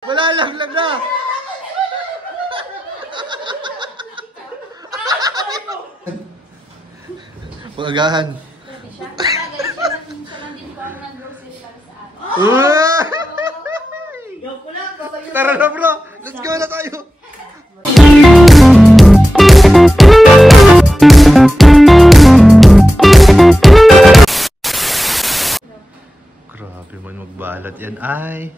Wala lang na. Pangagahan. Tara na bro, let's go na tayo. Grabe man magbalat yan ay.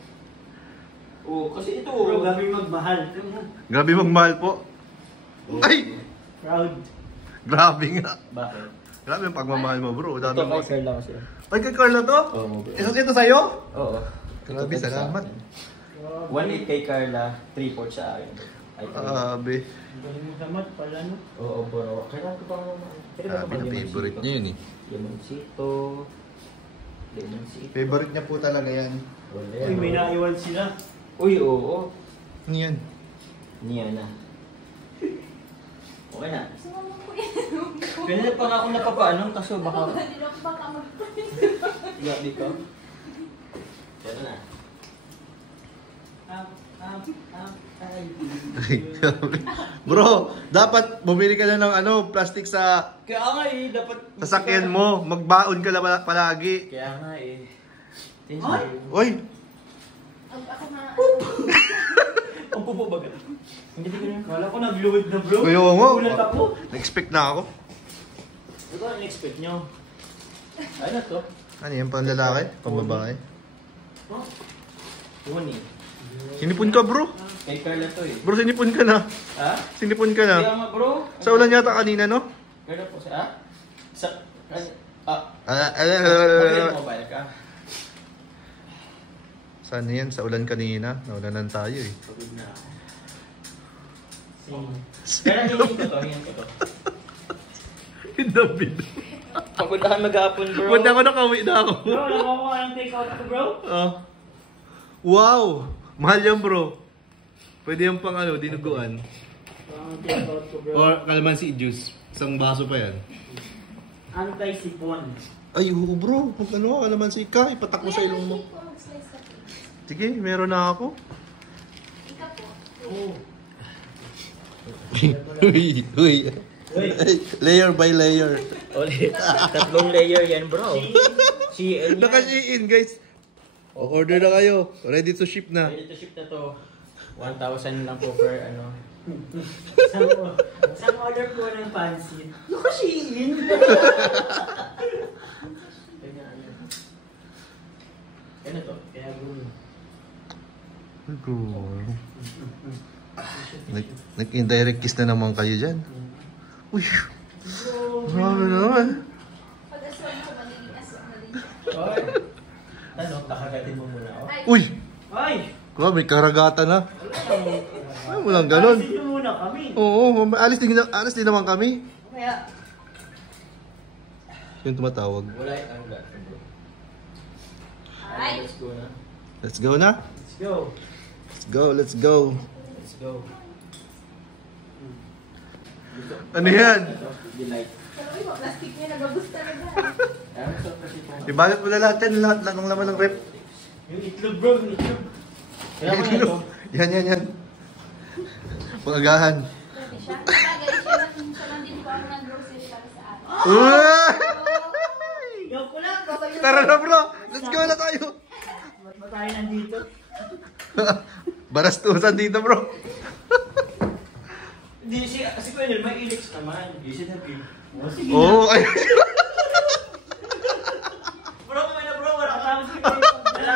Oo, kasi ito bro, grabe magmahal. Grabe magmahal po. Ay! Proud. Grabe nga. Bakit? Grabe yung pagmamahal mo bro. Ito kay Carla kasi. Ay, kay Carla to? Oo. Ito sa'yo? Oo. Grabe, salamat. 1.8 kay Carla, 3.4 sa akin. Grabe. Galing mo samat pala no? Oo bro. Kailangan ko pang Grabe na favorite niya yun eh. Lemoncito. Lemoncito. Favorite niya po talaga yan. Uy, may naiwan sila. Uy, oo. Ano yan? Niya na. Okay na. Kanina pa nga ako napapaanong kaso baka... Grabe ka. Yan na. Bro, dapat bumili ka na ng ano, plastic sa Kaya nga eh, dapat... sasakyan mo. Magbaon ka lang palagi. Kaya nga eh. Ay! Uy! Ang pupo ba gano'n? Hindi ko na. Kala ko nag-fluid na bro. Kuya mo. Ulat ako. Na-expect na ako. Ano ba ang expect nyo? Ano to? Ano yan? Pang lalaki? Pang babae? Oh? Pony. Sinipon ka bro. Kay Carla to eh. Bro, sinipon ka na. Ha? Sinipon ka na. Kaya nga bro. Sa ulan yata kanina, no? Carla po siya. Ha? Sa... Mobile ka. Saan yan? Sa ulan kanina. Naulanan tayo eh. Pagod na ako. Pero hingin ko to, hingin ko to. Yung David. Pagundahan mag-aapon bro. Wala ako nakauwi na ako. Bro, nakakuha ng take out ko bro. Wow! Mahal yan bro. Pwede yan pang ano, dinuguan. Take out ko bro. Or kalamansi juice. Isang baso pa yan. Anti-sipon. Ay, oo bro. Kung ano, kalamansi ka, ipatak mo sa ilong mo. Sige, meron na ako. Oh. Uy, uy. Layer by layer. Ulit. Tatlong layer yan bro. CN yan. Naka-in guys. Order na kayo. Ready to ship na. Ready to ship na to. 1,000 lang po per ano. Isang order po ng pansit. Naka-CN! Ano to? Kaya gulo. Nag-indirect kiss na naman kayo dyan. Uy! Marami naman. Oy! Ano? Kakagatin mo muna ako. Uy! Ay! Kuha, may karagatan na. Ay, walang ganon. Alisin muna kami. Oo, alis din naman kami. Kaya... Yung tumatawag. Wala yung ang gato bro. Let's go na. Let's go na. Let's go. Let's go, let's go. Let's go. Ano yan? Delight. Plastic niya, nagabus talaga. Ibalot mo na lahat yan, lahat ng laman ng rep. Yung itlog bro, yung itlog. Kailangan ko na ito. Yan. Pangagahan. Pwede siya. Tagay siya lang din ko ang nag-grocery para sa akin. Yung ko lang, babayo. Tara na bro, let's go na tayo. Ba't ba tayo nandito? Barastusan dito bro. Hindi, kasi ko yun, may ilix naman. You should have been. Oh, sige Oo, ay. Bro, kumay na bro, wala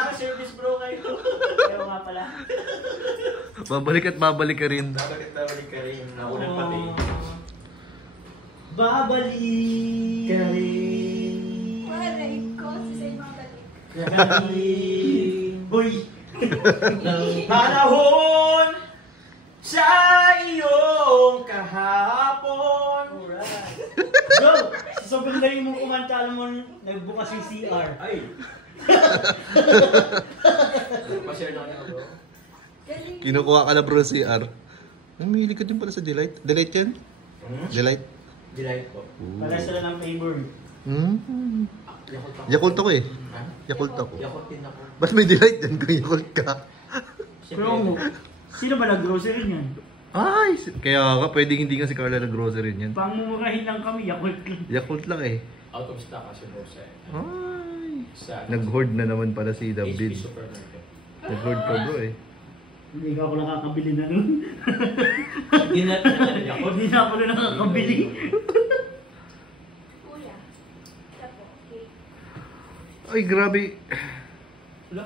ka service bro kayo. Kaya nga pala. Babalik ka rin. Babalik ka rin. Naunang pati. Babalik ka rin. Aray ko, sisay mga balik. Boy! Panahon sa iyong kahapon. Bro, sobrang galing mong kumanta, alam mo, nagbukas yung CR. Ay! Pa-share na ako bro. Galing. Kinukuha ka na bro CR. Namili ka din pala sa Delight. Delight yan? Delight. Delight po. Pala sila ng flavor. Yakult ako. Yakult ako eh. Ha? Yakult ako. Yakult din ako. Ba't may Delight yan kung Yakult ka? Pero, sino ba nag-grocery niyan? Ay, kaya ka, pwedeng hindi nga si Carla nag-grocery niyan. Pangmumurahin lang kami, Yakult lang. Yakult lang eh. Out of stock kasi bro sa Ay. sa Nag-hoard na naman pala si HP David. supermarket. Nag-hoard ka bro eh. Hindi ka ako nakakabili na nun. Hindi na ako. Hindi na ako na nakakabili. Kuya. Ito po, cake. Ay, grabe. Wala.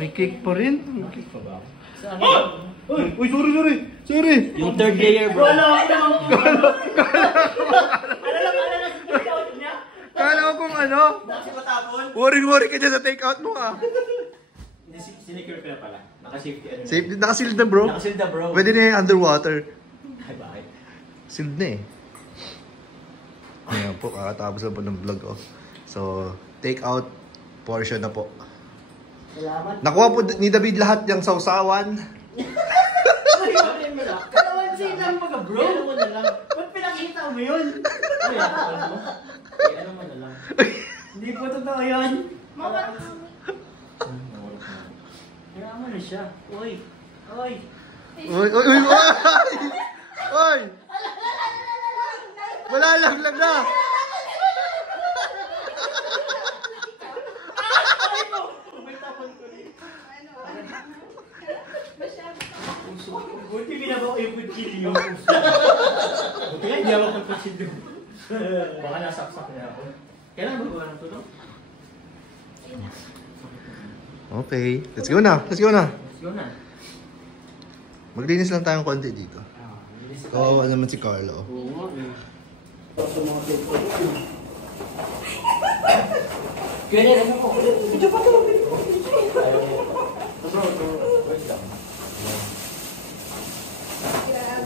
May cake pa rin. Bakit pa ba? Saan? Uy, sorry. Yung third layer bro. Wala ako naman. Alala sa take-out niya. Kala ko kung ano. Kasi matapon. Worry ka dyan sa take-out mo ah. Hindi, sinecure ko na pala. Naka-safety ano. Safe, nakasealed na bro. Naka-sealed na bro. Pwede na yung underwater. Ay, bakit? Sealed na eh. Ayan po, kakatapos na po ng vlog oh. So, take-out portion na po. Salamat. Nakuha po ni David lahat yung sausawan. Kalawansin lang mga bro. Ano mo na lang. Ba't pinakita mo yun? Ay, ano mo? Ay, ano mo na lang. Hindi po totoo yun. Mama, Kaya mo na siya. Uy. Oy! Oy! Wala lang na! Buti binabaw ko yung kutsilyo. Buti nga, hindi ako pagpasildo. Baka nasaksak na ako. Kailan ba ba ng tulong? Okay, let's go na. Let's go na. Maglinis lang tayong konti dito. Kawawa naman si Carlo. Oo nga eh. Sa mga Kaya ano po? Video pa to. Bro, wait lang.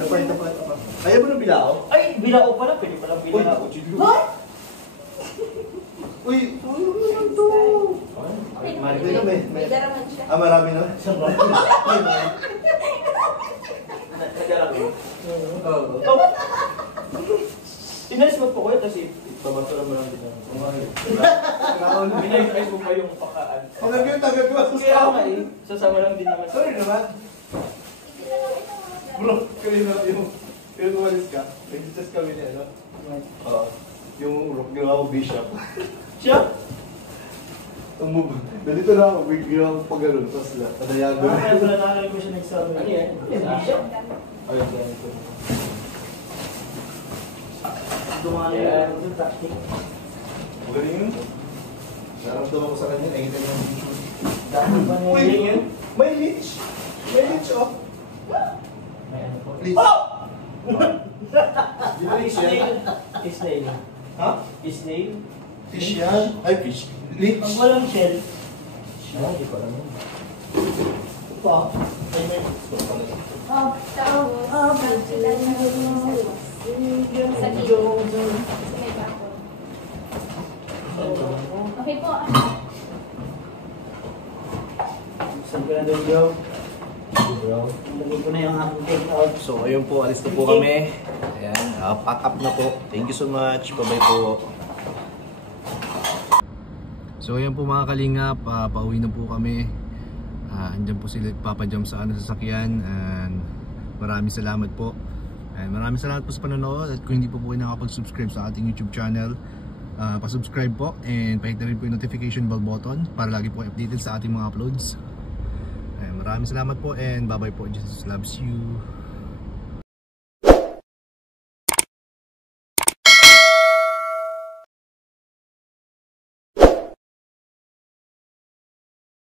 Ito pa. Ayaw mo ng bilao? Ay, bilao pala. Pwede pala bilao. Uy! may daraman siya. Marami na? Nagdarap yun. Inalis mo po kayo kasi babasura mo lang din. Pinayos mo pa yung pakaan. Alam yung taga ko. Kaya nga eh, sasama lang din naman. Sorry naman. Bro, yung umalis ka, nag-discuss kami ni ano? Yung ginawa ko bishop. Siya? Tumubog. Dito na ako, ginawa ko pag gano'n, tapos na, padayago. Kaya pala nakakal ko siya nagsabi. Ano yan? Bishop. Ayun, ganito. Dumali na yung tactic. Magaling yun. Naramdaman ko sa kanya, nakikita niya yung video. Dahil ba niya Uy! yun? May leech! May leech, oh! May ano po? Leech. Di ba leech yan? Snail. Ha? Snail? Fish yan? Ay, fish. Leech. Pag walang shell, Hindi ko alam yun. pa. Ay, may. Sa kilo. Kasi may bakod. Okay po. Saan ka na doon, Joe? Lagay ko na yung aking take-out. So, ayun po, alis na po kami. Ayan, pack up na po. Thank you so much. Bye-bye po. So, ayan po mga kalingap. Pauwi na po kami. Andyan po sila papadjam sa sasakyan. And maraming salamat po. And maraming salamat po sa panonood. At kung hindi po kayo nakapag-subscribe sa ating YouTube channel, pa-subscribe po. And pahit na rin po yung notification bell button para lagi po updated sa ating mga uploads. Maraming salamat po and bye bye po. Jesus loves you.